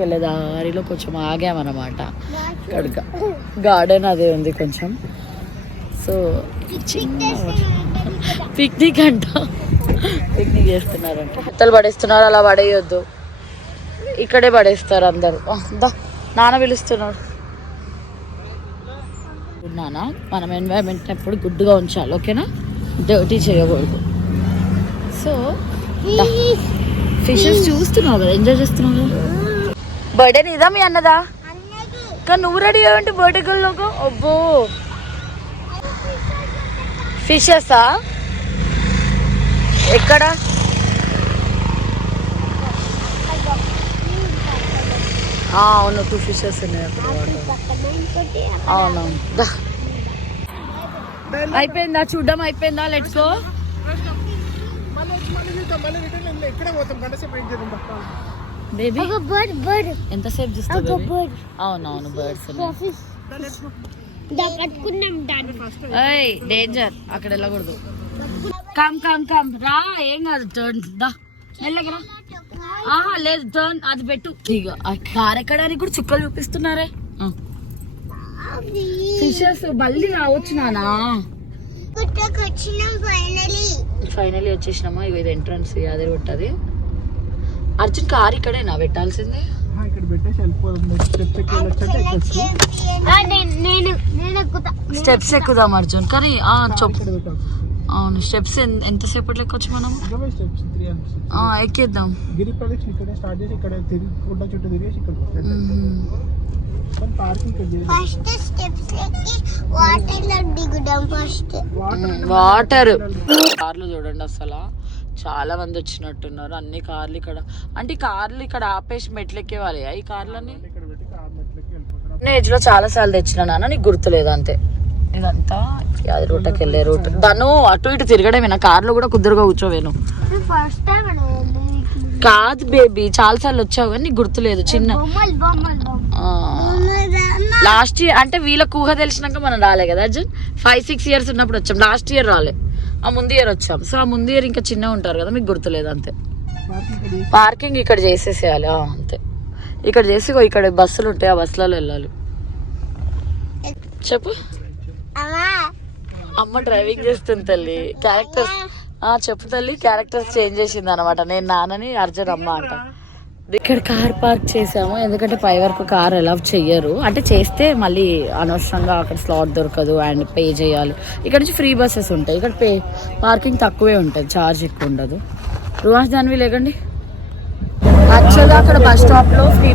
వెళ్ళే దారిలో కొంచెం ఆగామన్నమాట. ఇక్కడ గార్డెన్ అదే ఉంది కొంచెం. సో పిక్నిక్ అంట, పిక్నిక్ చేస్తున్నారంట. చెత్తలు పడేస్తున్నారు, అలా పడేయొద్దు, ఇక్కడే పడేస్తారు అందరు. నాన్న పిలుస్తున్నాడు. నాన్న మనం ఎన్వైరన్మెంట్ ఎప్పుడు గుడ్డుగా ఉంచాలి, ఓకేనా? డర్టీ చేయకూడదు. సో ఫిషెస్ చూస్తున్నావు కదా, ఎంజాయ్ చేస్తున్నావు కదా. బర్త్డే నీదా మీ అన్నదా? కానీ నువ్వు రెడీ అయ్యంటే బర్త్డే గల్లోకి. అబ్బో ఫిషెసా? ఎక్కడ? అవును, 2 ఫిషెస్ ఉన్నాయి అక్కడ. అవును, అయిపోయిందా చూడడం? అయిపోయిందా? Let's go. బేబీ ఎంతసేపు చూస్తావు? అవునవును, బర్డ్స్. డేంజర్, అక్కడ వెళ్ళకూడదు. కమ్ కమ్ కమ్ రా, ఏం కాదు. టర్న్ దా, మెల్లగరా. లేదు, టర్న్ అది పెట్టు. ఇక కార్ ఎక్కడానికి కూడా చుక్కలు చూపిస్తున్నారే. ఫిషెస్ బల్లి రావచ్చు నానా. ఫైనలీ వచ్చేసినామా. ఇక ఇది ఎంట్రన్స్, అదే ఉంటుంది. అర్జున్ కార్ ఇక్కడేనా పెట్టాల్సింది? స్టెప్స్ ఎక్కుదాం అర్జున్. కానీ అవును, స్టెప్స్ ఎంతసేపట్లో ఎక్కొచ్చు మనం? ఎక్కేద్దాం. వాటర్ కార్లు చూడండి, అసలు చాలా మంది వచ్చినట్టున్నారు. అన్ని కార్లు ఇక్కడ, అంటే కార్లు ఇక్కడ ఆపేసి మెట్లు ఎక్కేవాలి. ఈ కార్లన్నీ ఏజ్ లో చాలా సార్లు తెచ్చిన నాన్న, నీకు గుర్తులేదు అంతే. ఇదంతా అది రూట్కి వెళ్ళే రూట్. తను అటు ఇటు తిరగడమేనా? కార్లో కూడా కుదురుగా కూర్చోవేను. కాదు బేబీ, చాలా సార్లు వచ్చావు కానీ నీకు గుర్తులేదు. చిన్న లాస్ట్ ఇయర్ అంటే వీళ్ళకి ఊహ తెలిసినాక మనం రాలే కదా అర్జున్. 5-6 ఇయర్స్ ఉన్నప్పుడు వచ్చాం. లాస్ట్ ఇయర్ రాలే, ఆ ముందు ఇయర్ వచ్చాం. సో ఆ ముందు ఇయర్ ఇంకా చిన్న ఉంటారు కదా, మీకు గుర్తులేదు అంతే. పార్కింగ్ ఇక్కడ చేసేసేయాలి అంతే. ఇక్కడ చేసి ఇక్కడ బస్సులు ఉంటాయి, ఆ బస్సులలో వెళ్ళాలి. చెప్పు. అమ్మ డ్రైవింగ్ చేస్తుంది తల్లి. క్యారెక్టర్స్ చెప్పు తల్లి. క్యారెక్టర్స్ చేంజ్ చేసింది అనమాట. నేను నాన్నని, అర్జున్ అమ్మ అంట. ఇక్కడ కార్ పార్క్ చేసాము, ఎందుకంటే పై వరకు కార్ అలౌ చెయ్యరు. అంటే చేస్తే మళ్ళీ అనవసరంగా అక్కడ స్లాట్ దొరకదు అండ్ పే చేయాలి. ఇక్కడ నుంచి ఫ్రీ బస్సెస్ ఉంటాయి. ఇక్కడ పార్కింగ్ తక్కువే ఉంటుంది, ఛార్జ్ ఎక్కువ ఉండదు. రువాష్ దానివి లేకండి. యాక్చువల్గా అక్కడ బస్ స్టాప్లో ఫ్రీ